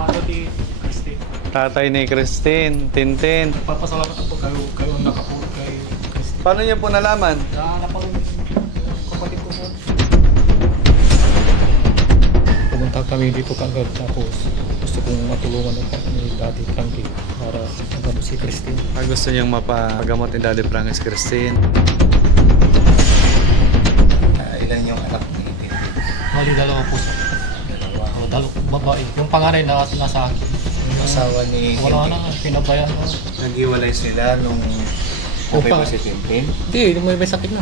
Father ni Christine. Tatay ni Christine, Tintin. Papasalamat po kayo ang nakapulot kay Christine. Paano niyo po nalaman? Napanood yung kapatid ko po. Pumunta kami dito kagad tapos gusto kong matulungan ni Daddy Frankie para magamot si Christine. Gusto niyang mapagamot ni Daddy Frankie si Christine. Ilan yung anak ni Tintin? Bali, dalawa po sa babae. Yung panganay na nasa akin. Yung asawa ni Wala Tintin? na, pinabayaan na. Naghiwalay sila nung okay ba si Tintin? Hindi, may sakit na.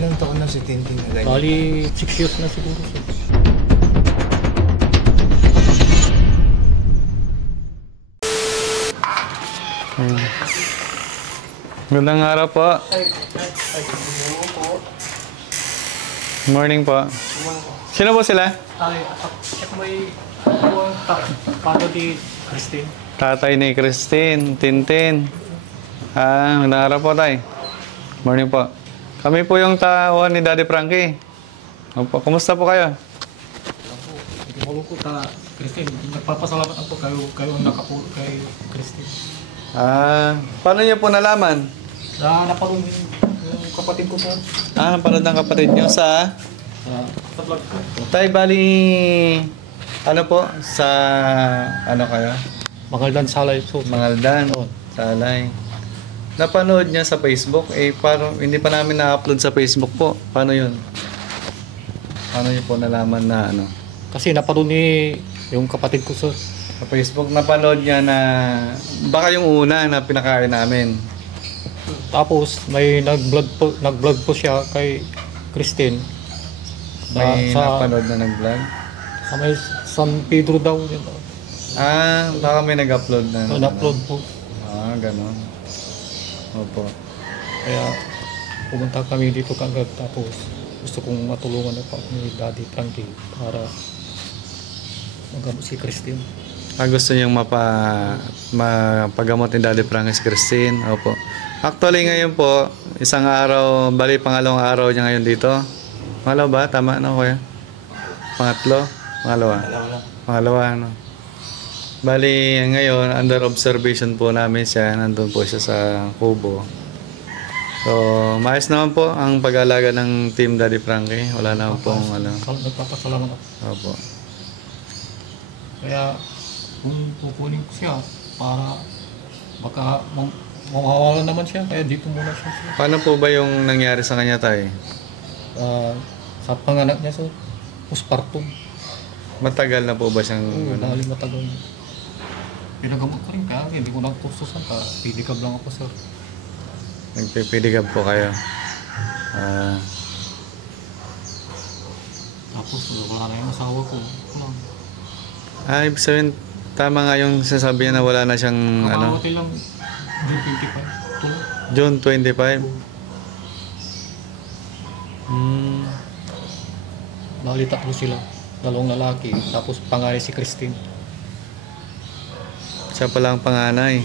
Ilang taon na si Tintin na ganyan? Bali, 6 years na siguro siya. Magandang araw po. Morning po. Sino po sila? Check may Father ni Christine. Tatay ni Christine, Tintin. Magandang araw po, tay. Morning po. Kami po yung tauhan ni Daddy Frankie. Opo, kumusta po kayo? Hindi malungkot na Christine. Nagpapasalamat ako kayo ang nakapulot kay Christine. Paano niyo po nalaman? Napanood yung kapatid ko po. Napanood ng kapatid niyo sa Vlog ko. tay, bali, ano po, sa, ano kayo? Mangaldan Salay po. Mangaldan, Salay. Napanood niya sa Facebook, parang hindi pa namin na-upload sa Facebook po. Paano yun? Paano niyo po nalaman na ano? Kasi napanood ni yung kapatid ko sa Sa Facebook, napanood niya na, baka yung una na pinakain namin. tapos may nag-vlog po siya kay Christine. May Sa napanood na nag-vlog. may San Pedro daw. Baka may nag-upload na. Na-upload po. Ganon. Opo. Kaya pumunta kami dito kagad tapos gusto kong matulungan ni Daddy Frankie para magamot si Christine. Gusto niyang mapagamot ni Daddy Frankie si Christine. Opo. Actually ngayon po, isang araw, bali pangalawang araw niya ngayon dito. Pangalawa ba? Tama na kuya? Pangatlo? Pangalawa? Pangalawa, ano? Bali ngayon, under observation po namin siya. Nandun po siya sa kubo. So, maayos naman po ang pag-alaga ng Team Daddy Frankie. Wala naman pong ano. Nagpapasalamat ako. Opo. Kaya kung pupunin ko siya para baka mawawalan naman siya. Kaya dito muna siya. Paano po ba yung nangyari sa kanya, tay? Sa panganak niya sa postpartum. Matagal na po ba siyang... Dahil matagal. Pinagamot ko rin kaya hindi ko nagtustusan ka. Pedicab lang ako sir. Nagpipiligab po kayo. Tapos wala na yung asawa ko. Ibig sabihin, tama nga yung sinasabi niya na wala na siyang ano, Kakawati lang June June 25. 25. Bali tatlo sila. Dalawang lalaki. Tapos panganay si Christine. Siya pala ang panganay.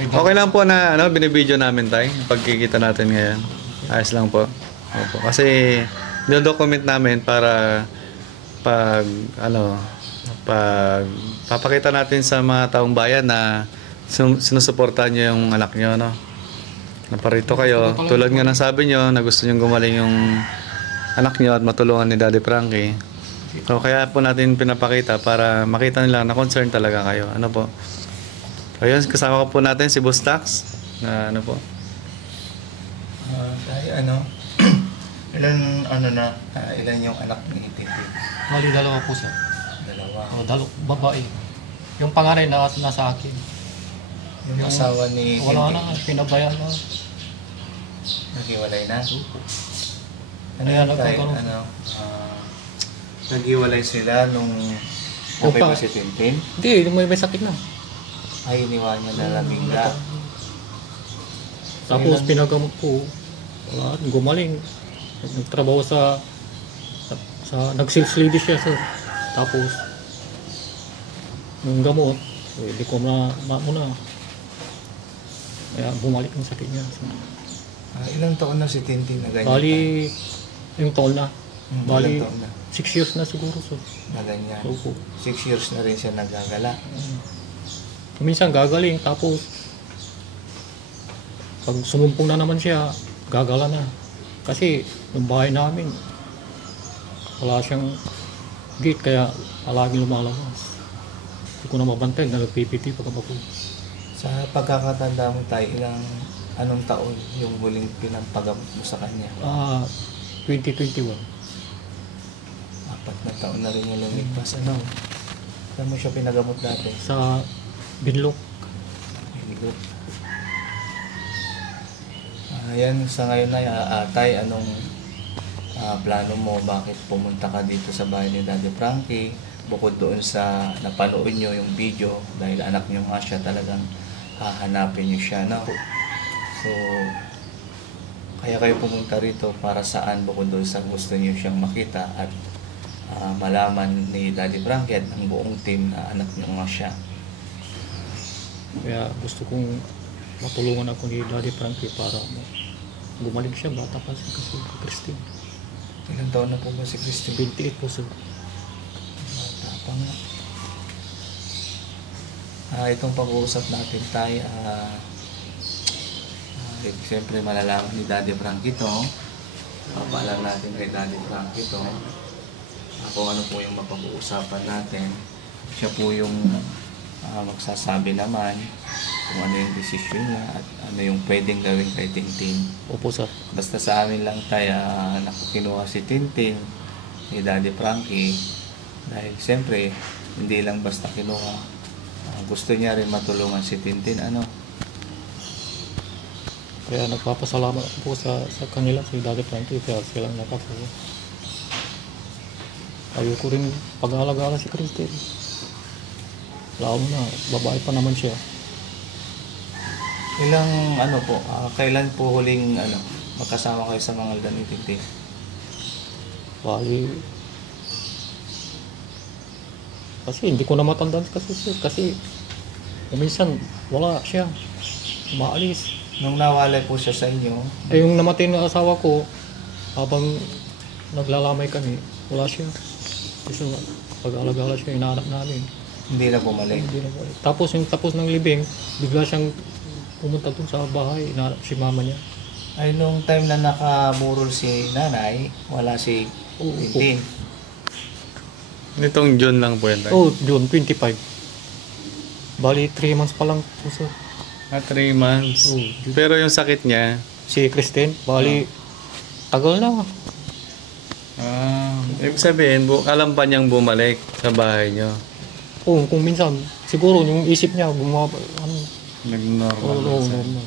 Okay lang po na ano, binibideo namin tayo. Pagkikita natin ngayon. Ayos lang po. Opo. Kasi document namin para pag papakita natin sa mga taong bayan na sinusuportahan niyo yung anak niyo, no? Naparito kayo. Tulad nga ng sabi niyo na gusto niyo gumaling yung anak niyo at matulungan ni Daddy Frankie. So kaya po natin pinapakita para makita nila na concern talaga kayo. Ano po? Ayun, kasama ko po natin si Boss Tax na ano po. Ilan yung anak ni Tintin? Bali dalawa po siya. Dalawa. Babae. Yung panganay na nasa akin. Yung asawa ni Wala Tintin? na, pinabayaan na. Naghiwalay na? Kaya nagkakaroon. Naghiwalay sila nung okay ba si Tintin? Hindi, may sakit na. Ay, iniwan niya na lamigla. Tapos pinagamot ko. Wala, gumaling. Nagtrabaho sa nag-sales lady siya sir. Tapos yung gamot, hindi ko muna. Kaya bumalik ang sakit niya. Ilang taon na si Tintin na ganyan? Bali, yung taon na. Bali, Ilang taon na? 6 years na siguro, sir. Na ganyan. Opo. 6 years na rin siya nagagala. Minsan gagaling, tapos pag sumumpong na naman siya, gagala na. Kasi yung bahay namin, wala siyang gate, kaya palaging lumalabas. Hindi ko na mabantay, nag-PPT pagkabako. Sa pagkakatanda mo tayo, anong taon yung huling pinampagamot mo sa kanya? 2021. 4 na taon na rin yung lumipas. Ano? Saan mo siya pinagamot dati? Sa Binlok. Very good. Ayan, sa ngayon na Tay, anong plano mo? Bakit pumunta ka dito sa bahay ni Daddy Frankie? Bukod doon sa napanood nyo yung video, dahil anak nyo nga siya, talagang hahanapin nyo siya, no? So, kaya kayo pumunta rito para saan, bukod doon sa gusto nyo siyang makita at malaman ni Daddy Frankie at ng buong team na anak nyo nga siya. Kaya gusto kong matulungan ako ni Daddy Frankie para gumaling siya. Bata pa siya kasi Christine. Ilang taon na po ba si Christine? 28 po, sir. Bata pa nga. Itong pag-uusap natin tayo, siyempre malalaman ni Daddy Frankie ito. Paalam natin kay Daddy Frankie ito. Kung ano po yung mapag-uusapan natin. Siya po yung magsasabi naman kung ano yung desisyon niya at ano yung pwedeng gawin kay Tintin. Opo, sir. Basta sa amin lang tayo nakukinuha si Tintin ni Daddy Frankie dahil siyempre hindi lang basta kinuha. Gusto niya rin matulungan si Tintin. Kaya nagpapasalamat ako po sa kanila, si Daddy Frankie, kaya silang nakakuha. Ayoko rin pag-aalaga si Christine. Lalo na, babae pa naman siya. Kailan po huling magkasama kayo sa mga aldan ni Tintin? Bali, kasi hindi ko na matandaan kasi minsan wala siya, maalis. Nung nawalay po siya sa inyo, Yung namatay na asawa ko, habang naglalamay kami, wala siya. Kasi pag-alagala siya, inaanap namin. hindi na bumalik. Hindi na balik. Tapos yung tapos ng libing, bigla siyang pumunta dun sa bahay, inaanap si mama niya. Ay, nung time na nakaburol si nanay, wala si Oo. Tintin. Nitong June lang po yan. Tay. Oh, June 25. Bali, 3 months pa lang po, sir. 3 months. Oo. Pero yung sakit niya, Si Christine, bali, tagal na. ibig sabihin, alam pa niyang bumalik sa bahay niyo. Oo, kung minsan, siguro yung isip niya, Nag-normal na siya. normal.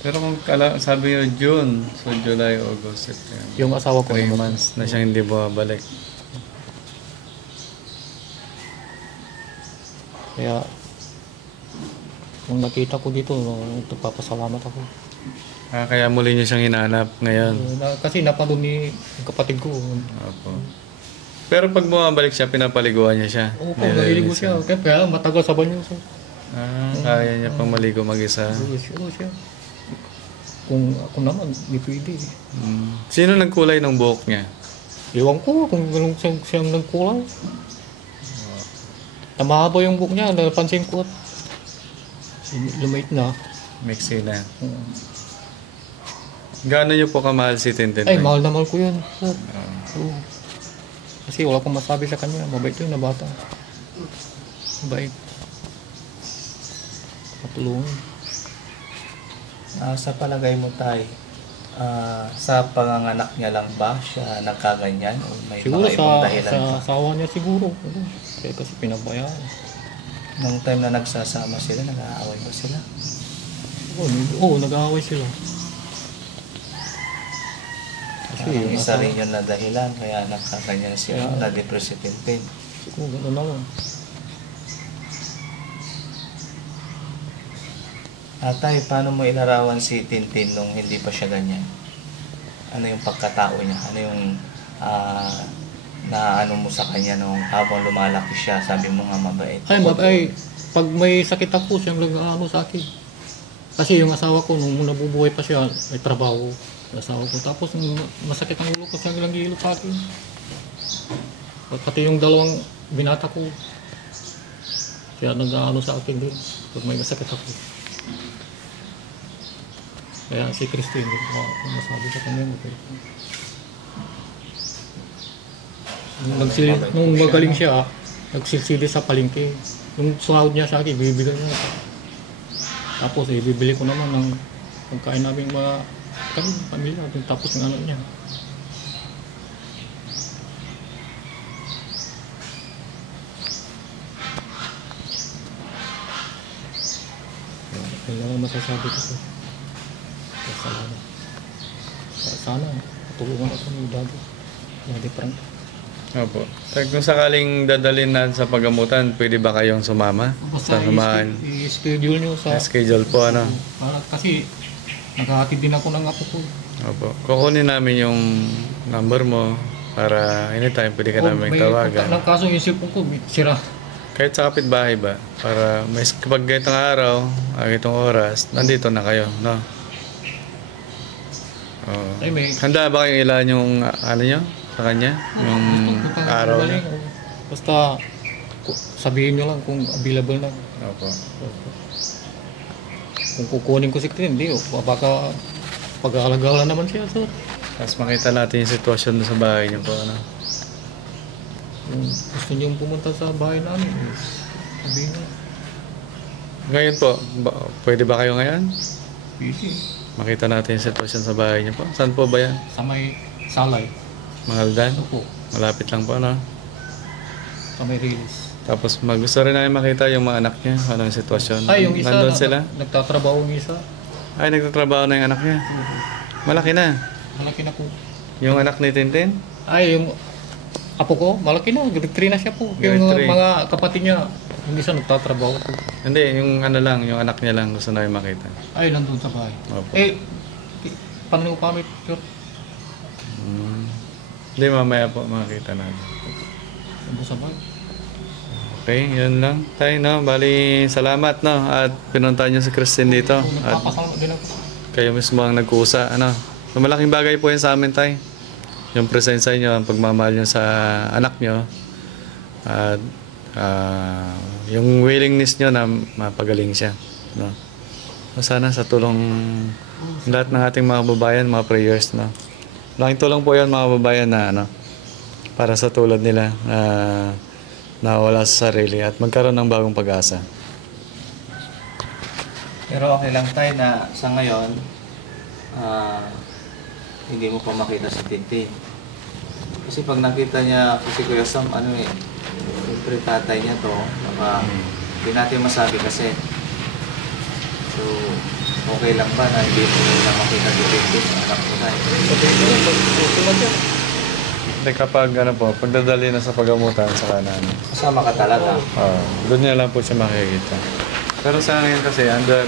Pero kung sabi niyo June, so July, August, September. Yung asawa ko, 3 months na siyang hindi bumabalik. Kaya, kung nakita ko dito, nagpapasalamat ako. Kaya muli niyo siyang hinahanap ngayon. Kasi napanood ni yung kapatid ko. Opo. Pero pag bumabalik siya, pinapaliguan niya siya. Oo, naliligo siya. Kaya lang matagal sa banyo. So, Kaya niya pang maligo mag-isa. siguro siya. Kung ako naman, hindi pwede. Sino nagkulay ng buhok niya? Iwan ko kung ganun siyang nagkulay. Namahaba yung buhok niya, napansin ko at lumait na. Mixi na. Gaano niyo po kamahal si Tintin? Ay, mahal na mahal ko yun. Oo. Kasi wala akong masabi sa kanya. Mabait yun na bata. Mabait. Matulungan. Sa palagay mo tayo, sa panganganak niya lang ba siya nagkaganyan? O may Siguro mga ibang sa dahilan pa? asawa niya siguro. Kaya kasi pinabayaan. Nung time na nagsasama sila, nag-aaway ba sila? Oo, nag-aaway sila. Kasi Parang isa asawa- rin yun na dahilan, kaya nagkaganyan sila, Kaya- na-depress si Tintin. siguro gano'n na lang. Tay, paano mo ilarawan si Tintin nung hindi pa siya ganyan? Ano yung pagkatao niya? Ano yung na ano mo sa kanya nung habang lumalaki siya? Sabi mo nga mabait. Pag may sakit ako, siyang nag-ano sa akin. Kasi yung asawa ko, nung nabubuhay pa siya, may trabaho. Asawa ko. Tapos masakit ang ulo ko sa ilang gilot sa akin. Pati yung dalawang binata ko. Kaya nag-ano sa akin din. Pag may masakit ako. Kaya si Christine, masabi sa kanya. Nung magaling siya, nagsilsili sa palengke. Yung sahod niya sa akin, bibigyan niya. Tapos bibili ko naman ng pagkain namin mga kami, pamilya. Tapos ng ano niya. Kaya masasabi ko sa salamat. Sana tulungan ako ni Daddy Frank. Opo. Kung sakaling dadalhin na sa pagamutan, pwede ba kayong sumama? Basta Sa samahan? i-schedule nyo sa... Schedule po, ano? Kasi naghahatid din ako ng apo ko. Opo. Kukunin namin yung number mo para anytime pwede ka namin tawagan. Ng kaso yung cellphone ko, sira. Kahit sa kapitbahay ba? Para may kapag ganitong araw, ganitong oras, nandito na kayo, no? Oo. Ay, may... Handa ba kayong ilan yung ano nyo sa kanya? Yung araw niya? Basta sabihin nyo lang kung available na. Opo. Kung kukunin ko si Clint, hindi. Baka pag-aalagala naman siya, sir. Tapos makita natin yung sitwasyon sa bahay niyo po, ano? Kung gusto nyo pumunta sa bahay namin, sabihin nyo. Ngayon po, pwede ba kayo ngayon? Busy. Makita natin yung sitwasyon sa bahay niyo po. Saan po ba yan? Sa may salay. Mangaldan? Ito po. Malapit lang po, ano? Sa may release. Tapos gusto rin namin makita yung mga anak niya. Ano yung sitwasyon? Ay, yung isa, Nandun sila? nagtatrabaho yung isa. Ay, nagtatrabaho na yung anak niya. Malaki na. Malaki na po. Yung anak ni Tintin? Ay, yung apo ko, malaki na. Grade 3 na siya po. Yung Grade 3. mga kapatid niya, hindi siya nagtatrabaho po. Hindi, yung ano lang, yung anak niya lang gusto namin makita. Ay, nandun sa bahay. Opo. Paano kami, sir? Hindi, mamaya po makita natin. Nandun sa bahay. Okay, yun lang. Tay, no? Bali, salamat, no? At pinuntahan niyo si Christine dito. At Nagpapasalamat din ako. kayo mismo ang nagkusa, ano? So, malaking bagay po yun sa amin, tay. Yung presensya niyo, ang pagmamahal niyo sa anak niyo. At yung willingness niyo na mapagaling siya, no? So, sana sa tulong lahat ng ating mga babayan, mga prayers, no? Laking tulong po yan, mga babayan, na ano, para sa tulad nila, nawala sa sarili at magkaroon ng bagong pag-asa. Pero okay lang tayo na sa ngayon, hindi mo pa makita si Tintin. Kasi pag nakita niya si Kuya Sam, siyempre tatay niya to, baka hindi natin masabi kasi. So, okay lang ba na hindi mo na makita si Tintin, anak mo tayo? Hindi kapag ano po, pagdadali na sa pagamutan sa kanan, Kasama ka talaga. doon niya lang po siya makikita. Pero sa ngayon kasi, under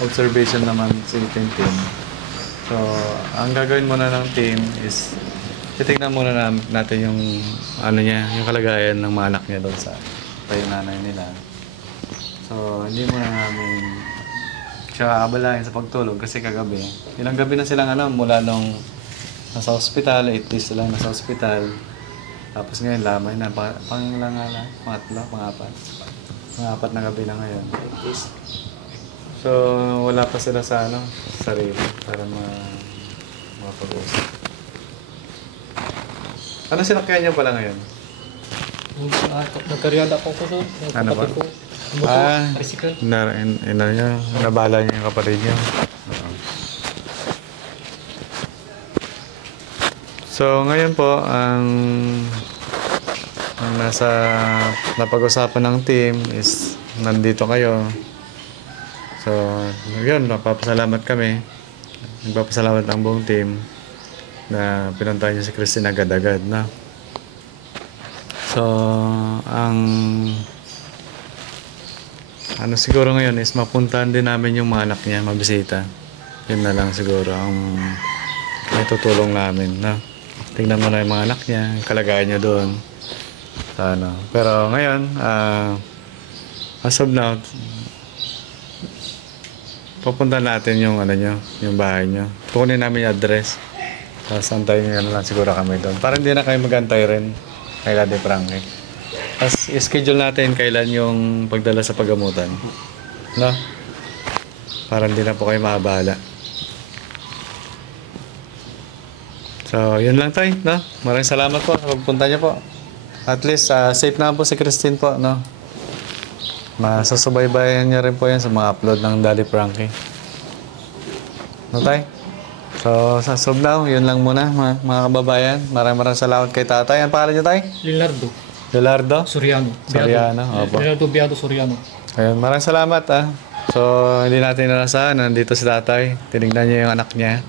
observation naman si Tintin. So, ang gagawin muna ng team is titignan muna natin yung yung kalagayan ng mga anak niya doon sa tayo nanay nila. So, hindi muna namin siya abalahin sa pagtulog kasi kagabi. Ilang gabi na silang mula nung nasa hospital, 8 days sila nasa hospital. Tapos ngayon lamay na, pangapat na gabi na ngayon. So, wala pa sila sa sarili para mapag-usap. Ano sinakyan niyo pala ngayon? Nagkaryada po ko, sir. Ano ba? Kapatid ko. Tricycle. Nabala niya yung kapatid niya. So, ngayon po, ang nasa napag-usapan ng team is nandito kayo. So, yun, napapasalamat kami. Nagpapasalamat ang buong team na pinuntahan niyo si Christine agad-agad, na. So, ang siguro ngayon is mapuntahan din namin yung mga anak niya, mabisita. Yun na lang siguro ang may tutulong namin, na. Tingnan mo na yung mga anak niya, yung kalagayan niya doon. Pero ngayon, as of now, pupunta natin yung ano nyo, yung bahay nyo. Kukunin namin yung address. Tapos antayin nyo na lang siguro kami doon. Para hindi na kayo mag-antay rin kay Daddy Frankie. Tapos i-schedule natin kailan yung pagdala sa paggamutan. No? Para hindi na po kayo maabala. So, yun lang tayo, no? Maraming salamat po sa pagpunta niyo po. At least, safe na po si Christine po, no? Masasubaybayan niya rin po yan sa mga upload ng Daddy Frankie. No, tay? So, sa Subnaw, yun lang muna, mga kababayan. Maraming salamat kay tatay. Ang pangalan niyo, tay? Leonardo Leonardo? Soriano. Soriano, opo. Leonardo Beado Soriano. Ayun, maraming salamat, So, hindi natin narasahan. Nandito si tatay. Tinignan niya yung anak niya.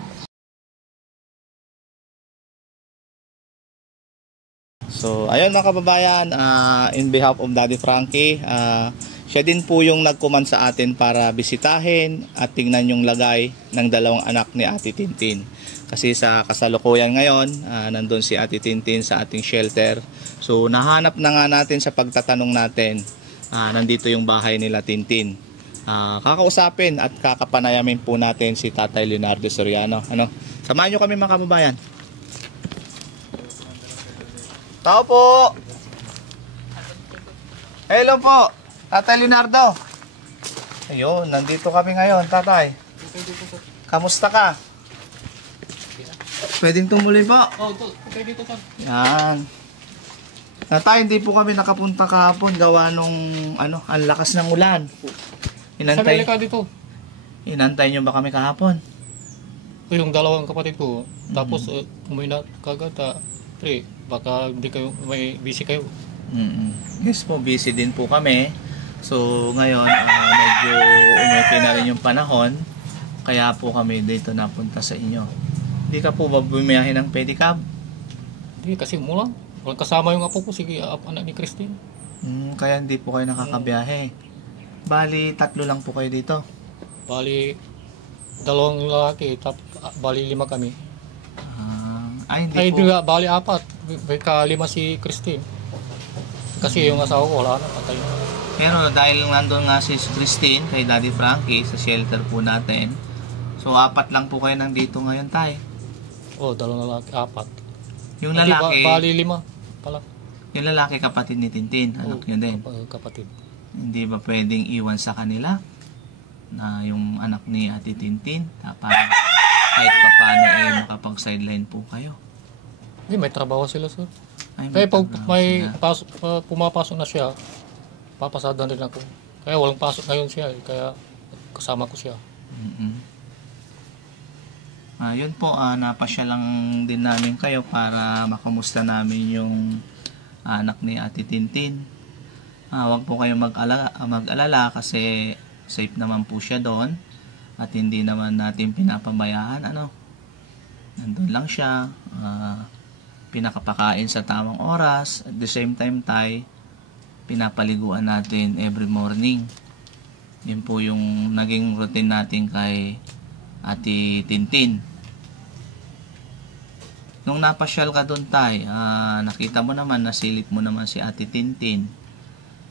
So, ayun mga kababayan, in behalf of Daddy Frankie, siya din po yung nag-command sa atin para bisitahin at tingnan yung lagay ng dalawang anak ni Ate Tintin. Kasi sa kasalukuyan ngayon, nandun si Ate Tintin sa ating shelter. So, nahanap na nga natin sa pagtatanong natin, nandito yung bahay nila Tintin. Kakausapin at kakapanayamin po natin si Tatay Leonardo Soriano. Ano? Samahan nyo kami mga kababayan. Tao po! Hello po! Tatay Leonardo! Ayun, nandito kami ngayon, tatay. Kamusta ka? Pwedeng tumuloy po? Okay dito sir. Yan. Tatay, hindi po kami nakapunta kahapon gawa nung ang lakas ng ulan. Sabi ka dito. Inantay nyo ba kami kahapon? Yung dalawang kapatid ko. Tapos umuwi na kagad. Baka hindi kayo, may busy kayo. Yes po, busy din po kami. So ngayon, medyo umiti na rin yung panahon. Kaya po kami dito napunta sa inyo. Hindi ka po ba bumiyahe ng pedicab? Hindi, kasi mula. Walang kasama yung apo ko, sige, anak ni Christine. Kaya hindi po kayo nakakabiyahe. Bali, 3 lang po kayo dito. Bali, 2 lalaki, bali 5 kami. Hindi po. Bali 4. May ka-5 si Christine. Kasi yung asawa ko, wala na, patay na. Pero dahil nandun nga si Christine kay Daddy Frankie sa shelter po natin, so 4 lang po kayo nandito ngayon, tay. 2 lalaki, 4. Yung lalaki, Bali 5 pala. yung lalaki kapatid ni Tintin, anak nyo din. Kapatid. Hindi ba pwedeng iwan sa kanila na yung anak ni Ate Tintin para kahit pa paano makapag-sideline po kayo? Hindi, may trabaho sila, sir. Ay, Kaya pag trabaho may sila. pumapasok na siya, papasadan rin ako. Kaya walang pasok ngayon siya, kaya kasama ko siya. Yun po, napasya lang din namin kayo para makamusta namin yung anak ni Ate Tintin. Huwag po kayong mag-alala kasi safe naman po siya doon at hindi naman natin pinapabayaan. Nandun lang siya, pinakapakain sa tamang oras. At the same time, pinapaliguan natin every morning. Yun po yung naging routine natin kay Ate Tintin. Nung napasyal ka doon, nakita mo naman, nasilip mo naman si Ate Tintin.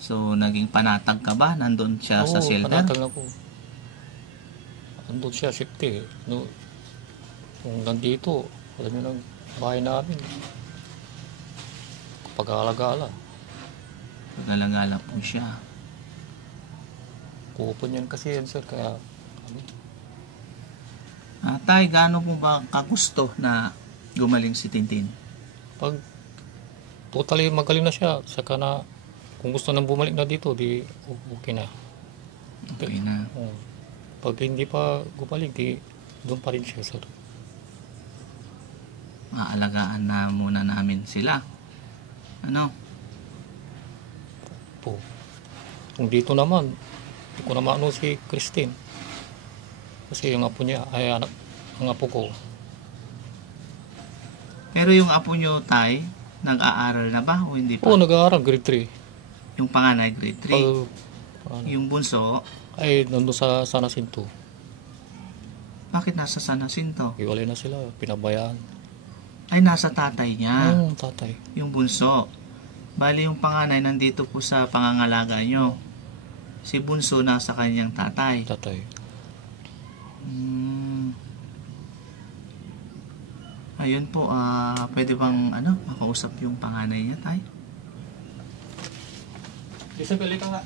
So, naging panatag ka ba? Nandun siya sa shelter? Oo, panatag na po. Nandun siya, safety. Kung nandito, alam nyo ng bahay namin. Pag-alagala. Pag-alagala po siya. Kupon yan kasi yan, sir. Kaya, Tay, gaano po ba kagusto na gumaling si Tintin? pag totally magaling na siya, saka na, kung gusto nang bumalik na dito, di okay na. Okay na. Pag hindi pa gumalik, di doon pa rin siya, sir. Maalagaan na muna namin sila. Po. Kung dito naman, hindi ko naman si Christine. Kasi yung apo niya, ay anak, ang apo ko. Pero yung apo nyo, Tay, nag-aaral na ba o hindi pa? Oo, nag-aaral, grade 3. Yung panganay, grade 3. Yung bunso, ay nandun sa San Jacinto. bakit nasa San Jacinto? Iwalay na sila, pinabayaan. Ay, nasa tatay niya. Tatay. Yung bunso. Bali, yung panganay nandito po sa pangangalaga nyo. Si bunso nasa kanyang tatay. Tatay. Hmm. Ayun po, pwede bang makausap yung panganay niya, tay? Isabel, ka nga.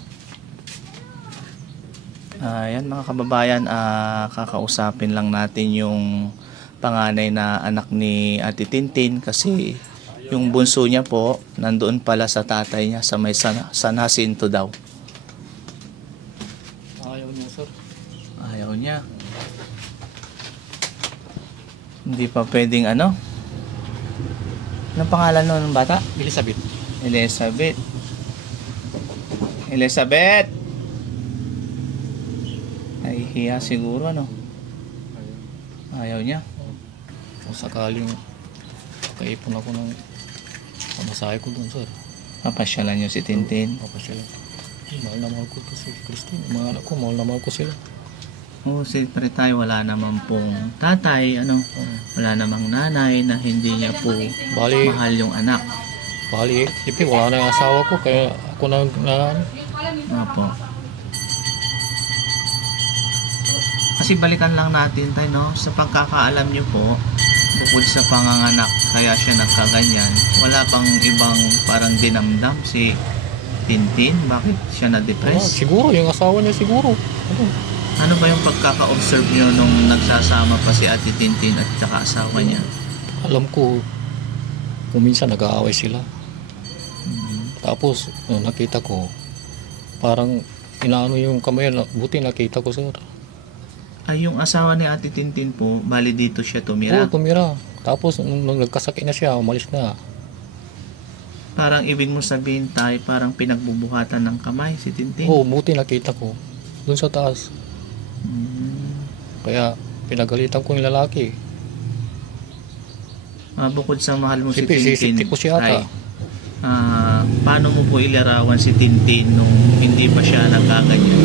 Ayan mga kababayan, kakausapin lang natin yung panganay na anak ni Ate Tintin kasi yung bunso niya po nandoon pala sa tatay niya sa may San Jacinto daw. Ayaw niya, sir. Ayaw niya. Hindi pa pwedeng Anong pangalan nun ng bata? Elizabeth. Elizabeth. Elizabeth! Nahihiya siguro Ayaw niya. Kung sakaling kaipon ako ng pamasahe ko doon, sir. Papasyalan niyo si Tintin. Papasyalan. Mahal na mahal ko kasi Christine. Mga anak ko, mahal na mahal ko sila. Oo, siyempre tayo, wala naman pong tatay, wala namang nanay na hindi niya po Bali, mahal yung anak. wala na yung asawa ko, kaya ako Opo. Kasi balikan lang natin tayo, sa pagkakaalam niyo po, bukod sa panganganak, kaya siya nagkaganyan, wala pang ibang parang dinamdam si Tintin? Bakit siya na-depress? siguro, yung asawa niya siguro. Ano ba yung pagkaka-observe niyo nung nagsasama pa si Ate Tintin at saka asawa niya? Alam ko, kung minsan nag-aaway sila. Tapos, nung nakita ko, parang inaano yung kamay, buti nakita ko, sir. Ay, yung asawa ni Ate Tintin po, bali dito siya Oo, tumira. tumira. Tapos, nung nagkasakit na siya, umalis na. Parang ibig mo sabihin tayo, parang pinagbubuhatan ng kamay si Tintin. Oo, buti nakita ko. Doon sa taas. Kaya, pinagalitan ko yung lalaki. Bukod sa mahal mo si Sisiti Tintin, ko siya ata. paano mo po ilarawan si Tintin nung hindi pa siya nagkaganyan?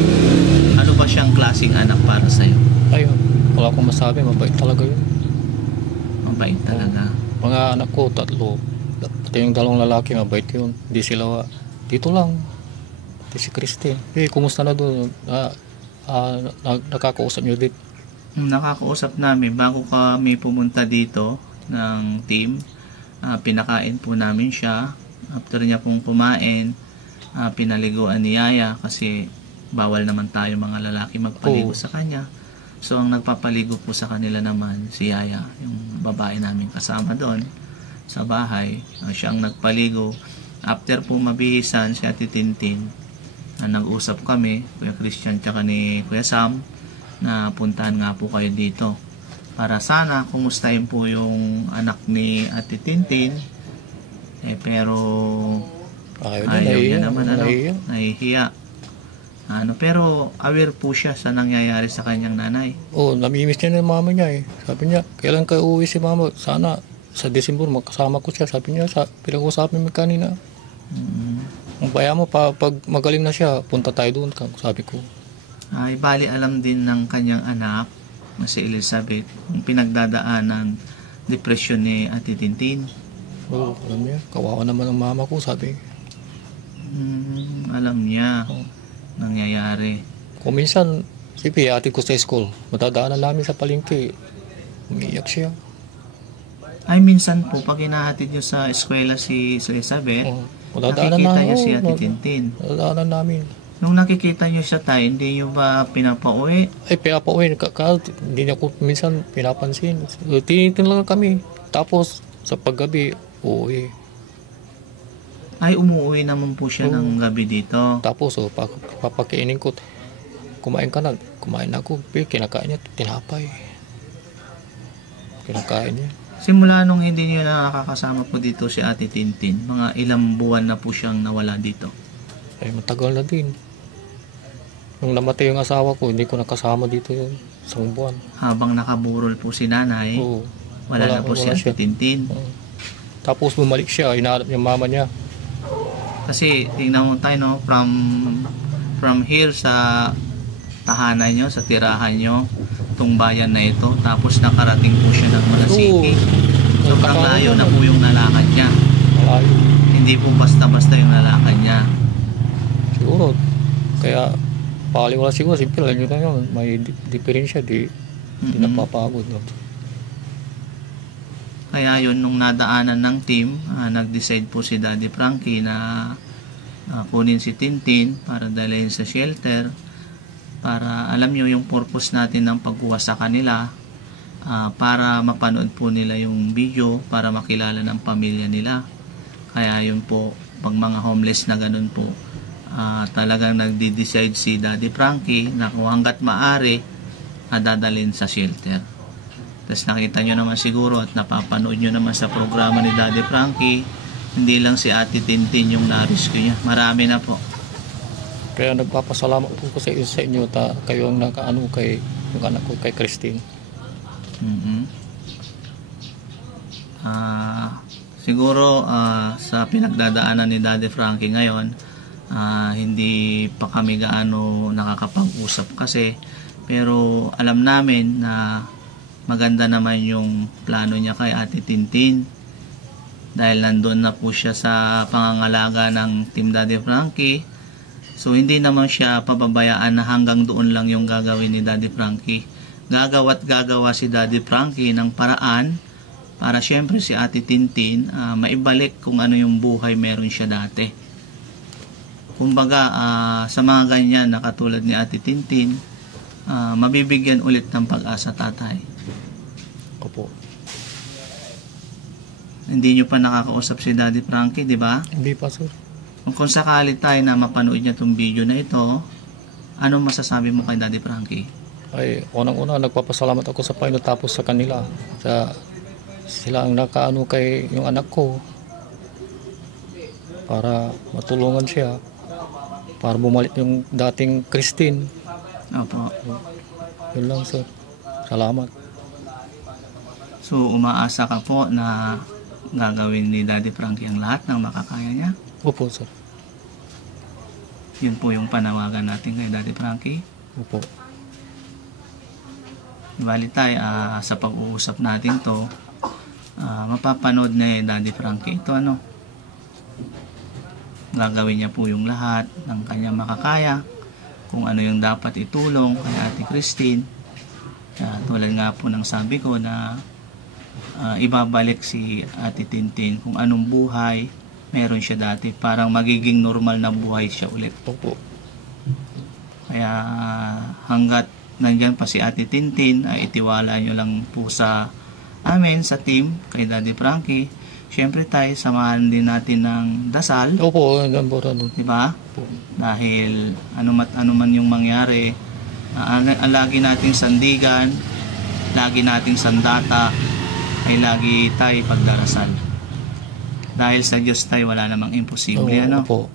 Ano ba siyang klaseng anak para sa'yo? Ayun, wala akong masabi, mabait talaga yun. Mabait talaga. Mga anak ko, 3. Pati yung 2 lalaki, mabait yun. Hindi sila, dito lang. Ito si Christine. Kumusta na doon? Nakakausap nyo dito? Nakakausap namin bago kami pumunta dito ng team, pinakain po namin siya. After niya pong kumain, pinaliguan ni Yaya kasi bawal naman tayo mga lalaki magpaligo sa kanya. So ang nagpapaligo po sa kanila naman si Yaya, yung babae namin kasama doon sa bahay. Siya ang nagpaligo. After po mabihisan si Ate Tintin, nag-usap kami, Kuya Christian tsaka ni Kuya Sam, na puntahan nga po kayo dito para sana kumustahin po yung anak ni Ate Tintin, pero ayaw niya naman, nahihiya. Pero aware po siya sa nangyayari sa kanyang nanay. Namimiss niya na yung mama niya eh. Sabi niya, kailan kayo uuwi si mama? Sana sa December magkasama ko siya. Sabi niya, pinag-usapin mo kanina. Ang baya mo, pag magaling na siya, punta tayo doon, sabi ko. Ay, bali alam din ng kanyang anak na si Elizabeth yung pinagdadaanan depression ni Ate Tintin. Alam niya, kawawa naman ang mama ko, sabi. Alam niya nangyayari. Kung minsan, sipi, ate ko sa school, matadaanan namin sa palengke, umiiyak siya. Ay, minsan po, pag hinahatid niyo sa eskwela si Elizabeth, nakikita niyo si Ate Tintin. Matadaanan namin. Nung nakikita niyo siya tayo, hindi niyo ba pinapauwi? Ay, pinapauwi. Hindi niya ko minsan pinapansin. Tinitin lang kami. Tapos, sa paggabi, uuwi. Ay, umuwi naman po siya ng gabi dito. Tapos, papakainin ko. Kumain ka na. Kumain ako. Kinakain niya. Tinapay. Kinakain niya. Simula nung hindi niyo nakakasama po dito si Ate Tintin, mga ilang buwan na po siyang nawala dito? Ay, matagal na din. Nung namatay yung asawa ko, hindi ko nakasama dito yung 1 buwan. Habang nakaburol po si nanay, wala na po si Ate Tintin. Tapos bumalik siya, hinahanap yung mama niya. Kasi tingnan mo tayo, no, from here sa tahanan nyo, sa tirahan nyo, itong bayan na ito, tapos nakarating po siya ng City. Sobrang layo na po yung nalakad niya. Malayo. Hindi po basta-basta yung nalakad niya. Siguro, kaya paliwala siguro, simple lang yun na yun. May diferensya, Hindi Mm-mm. napapagod. No? Kaya yun, nung nadaanan ng team, nag-decide po si Daddy Frankie na kunin si Tintin para dalhin sa shelter, para alam nyo yung purpose natin ng pagkuha sa kanila, para mapanood po nila yung video, para makilala ng pamilya nila. Kaya yun po, pag mga homeless na ganun po, talagang nagde-decide si Daddy Frankie na kung hanggat maaari, dadalhin sa shelter. Tapos nakita nyo naman siguro at napapanood nyo naman sa programa ni Daddy Frankie, hindi lang si Ate Tintin yung na-rescue niya. Marami na po. Kaya nagpapasalamat po ko sa inyo kayo ang nakaano kay yung anak ko kay Christine. Siguro sa pinagdadaanan ni Daddy Frankie ngayon, hindi pa kami gaano nakakapag-usap kasi, pero alam namin na maganda naman yung plano niya kay Ate Tintin dahil nandun na po siya sa pangangalaga ng Team Daddy Frankie. So hindi naman siya pababayaan na hanggang doon lang yung gagawin ni Daddy Frankie. Gagawa't gagawa si Daddy Frankie ng paraan para syempre si Ate Tintin maibalik kung ano yung buhay meron siya dati. Kumbaga sa mga ganyan na katulad ni Ate Tintin, mabibigyan ulit ng pag-asa tatay. Opo. Hindi nyo pa nakakausap si Daddy Frankie, di ba? Hindi pa, sir. Kung sakali tayo na mapanood niya itong video na ito, ano masasabi mo kay Daddy Frankie? Ay, unang-una, nagpapasalamat ako sa Panginoon tapos sa kanila. Sila ang nakaano kay yung anak ko para matulungan siya, para bumalik yung dating Christine. Opo. Yun lang, sir. Salamat. So, umaasa ka po na gagawin ni Daddy Frankie ang lahat ng makakaya niya? Opo, sir. Yun po yung panawagan natin kay Daddy Frankie. Opo. Bali tayo, sa pag-uusap natin to, mapapanood na Daddy Frankie ito, ano? Gagawin niya po yung lahat ng kanyang makakaya, kung ano yung dapat itulong kay Ate Christine. Tulad nga po ng sabi ko na ibabalik si Ate Tintin kung anong buhay meron siya dati, parang magiging normal na buhay siya ulit. Opo. Kaya hanggat nandyan pa si Ate Tintin, itiwala nyo lang po sa amin, sa team, kay Daddy Frankie. Syempre tayo, samahan din natin ng dasal. Opo, yan po. Diba? Opo. Dahil ano man yung mangyari, lagi nating sandigan, lagi nating sandata, ay lagi tayo pagdarasal. Dahil sa Diyos tayo wala namang imposible. Opo.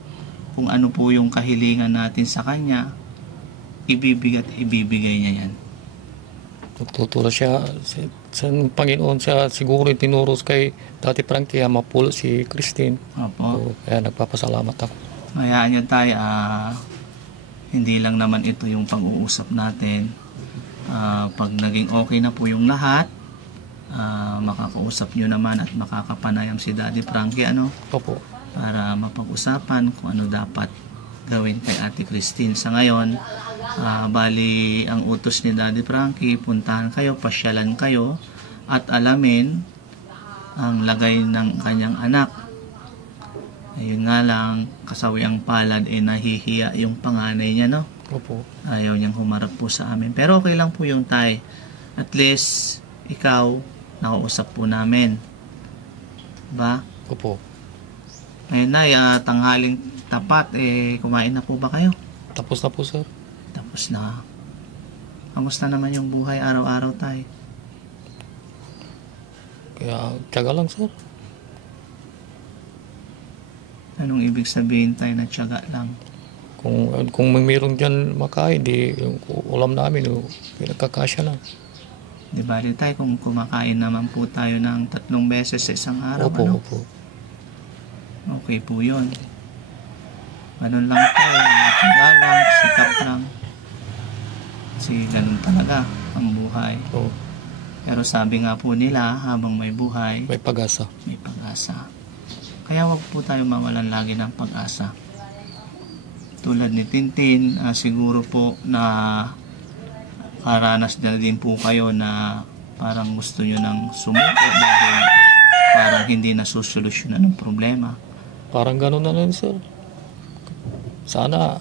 Kung ano po yung kahilingan natin sa Kanya, ibibigay niya yan. Tuturo siya sa Panginoon siya siguro tinuro kay Daddy Frankie mapulot si Christine. Opo. Kaya nagpapasalamat ako. Hayaan niyo tayo, hindi lang naman ito yung pag-uusap natin. Pag naging okay na po yung lahat, makakausap nyo naman at makakapanayam si Daddy Frankie, ano? Opo. Para mapag-usapan kung ano dapat gawin kay Ate Christine. Sa ngayon, bali ang utos ni Daddy Frankie, puntahan kayo, pasyalan kayo at alamin ang lagay ng kanyang anak. Ayun nga lang, kasawiang palad nahihiya yung panganay niya, no? Opo. Ayaw niyang humarap po sa amin. Pero okay lang po yung tay. At least, ikaw, nakausap po namin. Ba? Opo. Ngayon na, tanghaling tapat, kumain na po ba kayo? Tapos na po, sir. Tapos na. Kamusta naman yung buhay araw-araw tay? Kaya tiyaga lang, sir. Anong ibig sabihin tayo na tiyaga lang? Kung may meron dyan makain, di yung ulam namin, pinagkakasya lang. Di ba rin tayo kung kumakain naman po tayo ng 3 beses sa isang araw, Opo, ano? opo. Okay po yun. Ganun lang tayo, tiyaga lang, sikap lang. Kasi ganun talaga ang buhay. Oo. Pero sabi nga po nila, habang may buhay, May pag-asa. may pag-asa. Kaya wag po tayo mawalan lagi ng pag-asa. Tulad ni Tintin, siguro po na nakaranas na din po kayo na parang gusto nyo ng sumuko dahil parang hindi nasusolusyonan ng problema? Parang gano'n na rin, sir. Sana,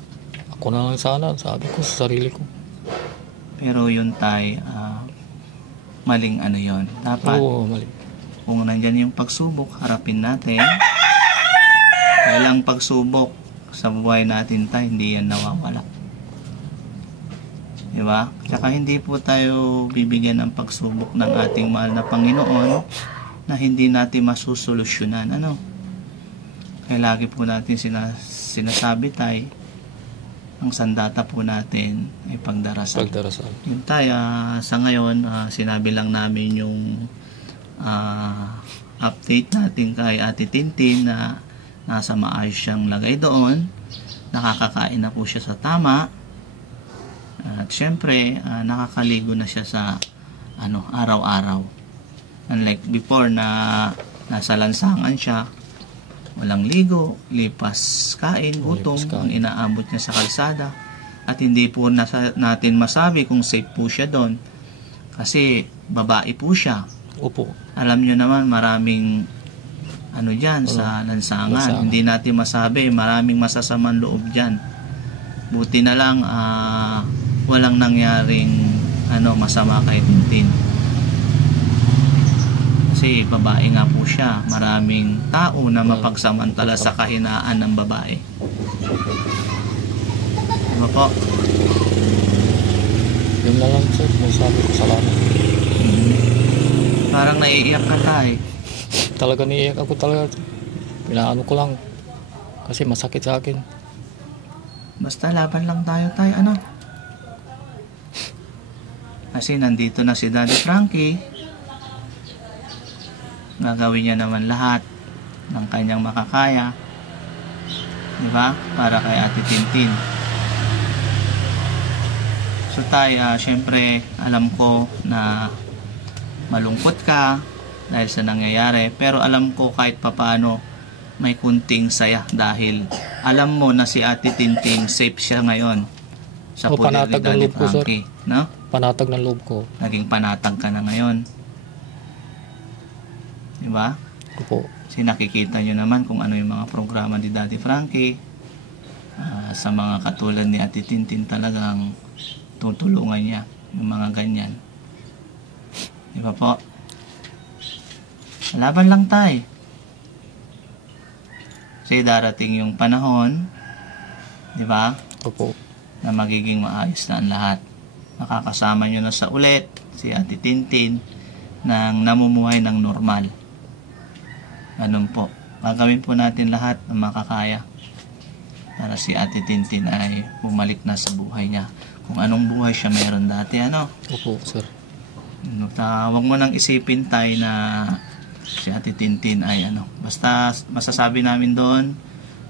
ako na lang sana, sabi ko sa sarili ko. Pero yun tay, maling ano yon. Dapat, Oo, mali. kung nandyan yung pagsubok, harapin natin. Dahil ang pagsubok sa buhay natin tay, hindi yan nawawala. Diba? Tsaka hindi po tayo bibigyan ng pagsubok ng ating mahal na Panginoon na hindi natin masusolusyonan. Ano? Kaya lagi po natin sinasabi tayo, ang sandata po natin ay pagdarasal. Pagdarasal. Yun tayo, sa ngayon, sinabi lang namin yung update natin kay Ate Tintin na nasa maayos siyang lagay doon. Nakakakain na po siya sa tama. At syempre, nakakaligo na siya sa araw-araw. Unlike before na nasa lansangan siya, walang ligo, lipas kain, gutom, ang inaabot niya sa kalsada. At hindi po natin masabi kung safe po siya doon. Kasi babae po siya. Opo. Alam niyo naman, maraming dyan sa lansangan. Hindi natin masabi, maraming masasamang loob dyan. Buti na lang, walang nangyaring masama kay Tintin. Kasi babae nga po siya. Maraming tao na mapagsamantala sa kahinaan ng babae. Diba po? Yun na lang, sir. Masabi ko salamat. Parang naiiyak ka tayo. Talaga niiyak ako talaga. Pinaano ko lang. Kasi masakit sa akin. Basta laban lang tayo. Kasi nandito na si Daddy Frankie. Gagawin niya naman lahat ng kanyang makakaya, diba? Para kay Ate Tintin. So tayo, syempre alam ko na malungkot ka dahil sa nangyayari, pero alam ko kahit papaano may kunting saya dahil alam mo na si Ate Tintin safe siya ngayon sa poder ni Daddy Frankie, no? Panatag ng loob ko. Naging panatag ka na ngayon. Diba? Opo. Kasi nakikita nyo naman kung ano yung mga programa ni Daddy Frankie. Sa mga katulad ni Ate Tintin talagang tutulungan niya yung mga ganyan. Diba po? Laban lang tayo. Kasi darating yung panahon, diba? Opo. Na magiging maayos na ang lahat. Makakasama nyo na sa ulit si Ate Tintin ng namumuhay ng normal. Ganun po. Gagawin po natin lahat ng makakaya para si Ate Tintin ay bumalik na sa buhay niya. Kung anong buhay siya meron dati, Opo, sir. Huwag mo nang isipin tayo na si Ate Tintin ay Basta masasabi namin doon,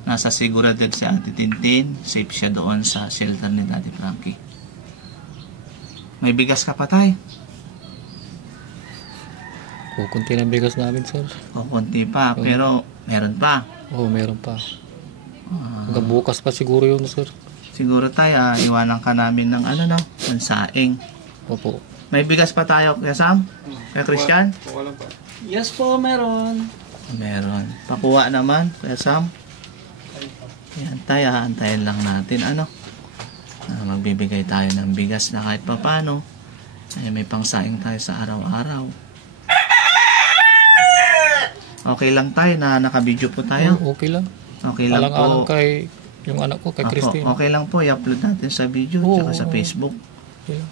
nasa seguridad si Ate Tintin, safe siya doon sa shelter ni Daddy Frankie. May bigas ka pa tayo? Kukunti ng bigas namin, sir. Kukunti pa, pero meron pa. Oo, meron pa. Hanggang bukas pa siguro yun, sir. Siguro tayo, iwanan ka namin ng ng saing. Opo. May bigas pa tayo, Kuya Sam? Kuya Christian? Yes po, meron. Meron. Pakuha naman, Kuya Sam. Yan tayo, antayin lang natin, magbibigay tayo ng bigas na kahit papano. Ay, may pangsaing tayo sa araw-araw. Okay lang tayo na nakabidyo po tayo? Okay lang. Okay lang Alang-alang po. kay yung anak ko, kay Christine. Okay lang po, i-upload natin sa video at sa Facebook. Okay lang.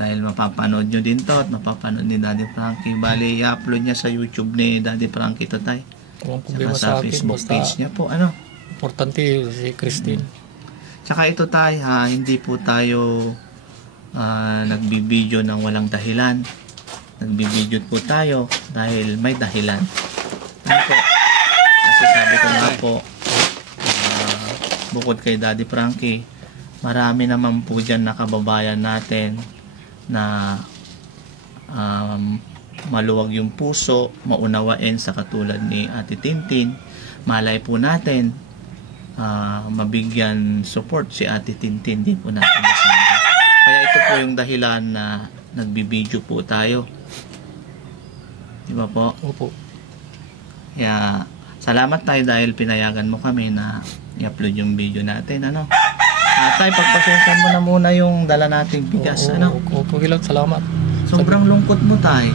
Dahil mapapanood nyo din to at mapapanood ni Daddy Frankie. Bali, i-upload niya sa YouTube ni Daddy Frankie to tayo. Walang problema Sa sa akin. Facebook Basta page niya po. importante si Christine. Tsaka ito tayo, hindi po tayo nagbibideo ng walang dahilan. Nagbibideo po tayo dahil may dahilan. Po? Kasi sabi ko nga po, bukod kay Daddy Frankie, marami naman po dyan na kababayan natin na maluwag yung puso, maunawain sa katulad ni Ate Tintin. Malay po natin mabigyan support si Ate Tintin. Di po natin masabi. Kaya ito po yung dahilan na nagbibideo po tayo. Di ba po? Opo. Kaya salamat tayo dahil pinayagan mo kami na i-upload yung video natin. Ano? Tay, pagpasensyan mo na muna yung dala nating bigas. Ano? Opo, ilang salamat. Sobrang lungkot mo, tay.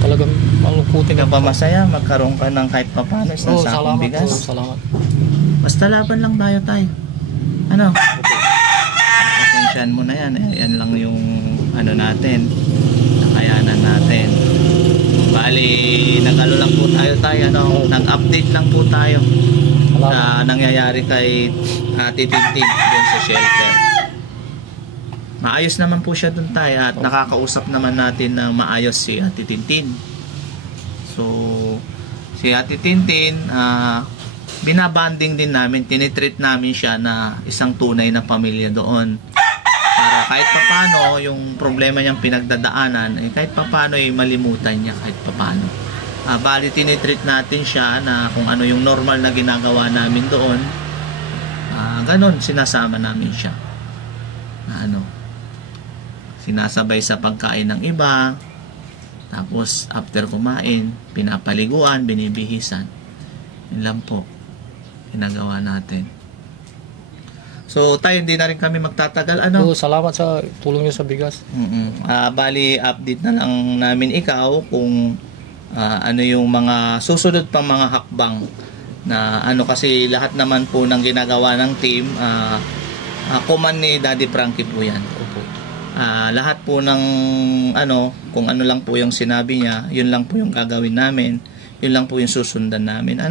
Talagang malungkutin Hindi ka ba masaya? Magkaroon ka ng kahit papano isang sakong salamat bigas? po, salamat. Basta laban lang tayo, tay. Ano? Pasensyan mo na yan. Yan lang yung ano natin. Nakayanan natin. Bali, nag-ano lang po tayo, ano? Nag-update lang po tayo sa nangyayari kay Ate Tintin doon sa shelter. Maayos naman po siya doon, tayo, at nakakausap naman natin na maayos si Ate Tintin. So, si Ate Tintin, binabanding din namin, tinitreat namin siya na isang tunay na pamilya doon. Para kahit papano, yung problema niyang pinagdadaanan, kahit papano malimutan niya kahit papano. Bali, tinitreat natin siya na kung ano yung normal na ginagawa namin doon, ganon, sinasama namin siya. Sinasabay sa pagkain ng iba, tapos after kumain, pinapaliguan, binibihisan. Yun lang po ginagawa natin. So tayo, hindi na rin kami magtatagal. Salamat sa tulong niyo sa bigas. Bali, update na lang namin ikaw kung ano yung mga susunod pang mga hakbang na kasi lahat naman po ng ginagawa ng team, command ni Daddy Frankie po yan. Opo. Lahat po ng kung ano lang po yung sinabi niya, yun lang po yung gagawin namin, yun lang po yung susundan namin.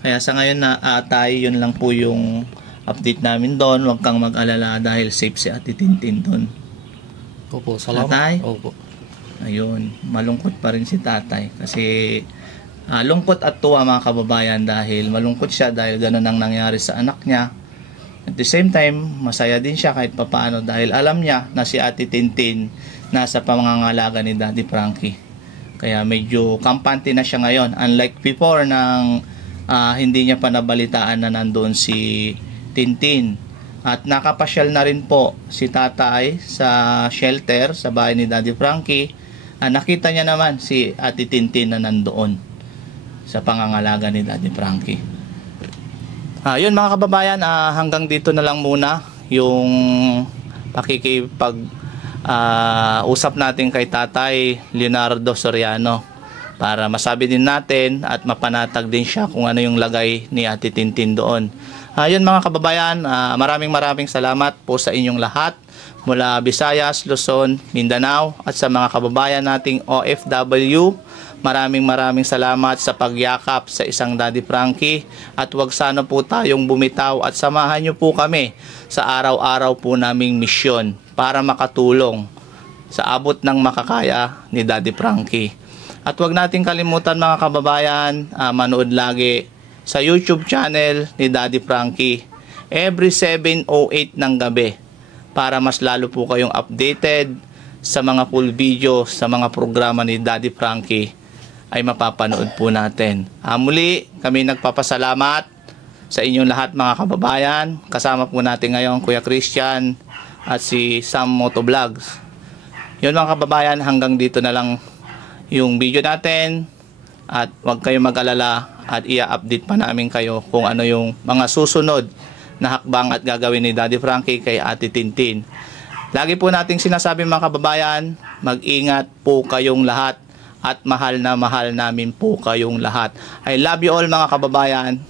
Kaya sa ngayon na tayo, yun lang po yung update namin doon. Huwag kang mag-alala dahil safe si Ate Tintin doon. Opo, salamat. Tatay? Opo. Ayun, malungkot pa rin si tatay kasi lungkot at tuwa, mga kababayan, dahil malungkot siya dahil ganun ang nangyari sa anak niya. At the same time, masaya din siya kahit papaano dahil alam niya na si Ate Tintin nasa pamangangalaga ni Daddy Frankie. Kaya medyo kampante na siya ngayon. Unlike before nang hindi niya pa nabalitaan na nandoon si Tintin. At nakapasyal na rin po si tatay sa shelter sa bahay ni Daddy Frankie. Nakita niya naman si Ate Tintin na nandoon sa pangangalaga ni Daddy Frankie. Yun, mga kababayan, hanggang dito na lang muna yung usap natin kay Tatay Leonardo Soriano para masabi din natin at mapanatag din siya kung ano yung lagay ni Ate Tintin doon. Yun, mga kababayan, maraming salamat po sa inyong lahat mula Visayas, Luzon, Mindanao at sa mga kababayan nating OFW. Maraming salamat sa pagyakap sa isang Daddy Frankie, at wag sana po tayong bumitaw at samahan nyo po kami sa araw-araw po naming misyon para makatulong sa abot ng makakaya ni Daddy Frankie. At wag nating kalimutan, mga kababayan, manood lagi sa YouTube channel ni Daddy Frankie every 7:08 ng gabi para mas lalo po kayong updated sa mga full video sa mga programa ni Daddy Frankie ay mapapanood po natin. Muli, kami nagpapasalamat sa inyong lahat, mga kababayan. Kasama po natin ngayon Kuya Christian at si Sam Motovlogs. Yun, mga kababayan, hanggang dito na lang yung video natin. At huwag kayong mag-alala at i-update pa namin kayo kung ano yung mga susunod na hakbang at gagawin ni Daddy Frankie kay Ate Tintin. Lagi po nating sinasabi, mga kababayan, mag-ingat po kayong lahat at mahal na mahal namin po kayong lahat. I love you all, mga kababayan.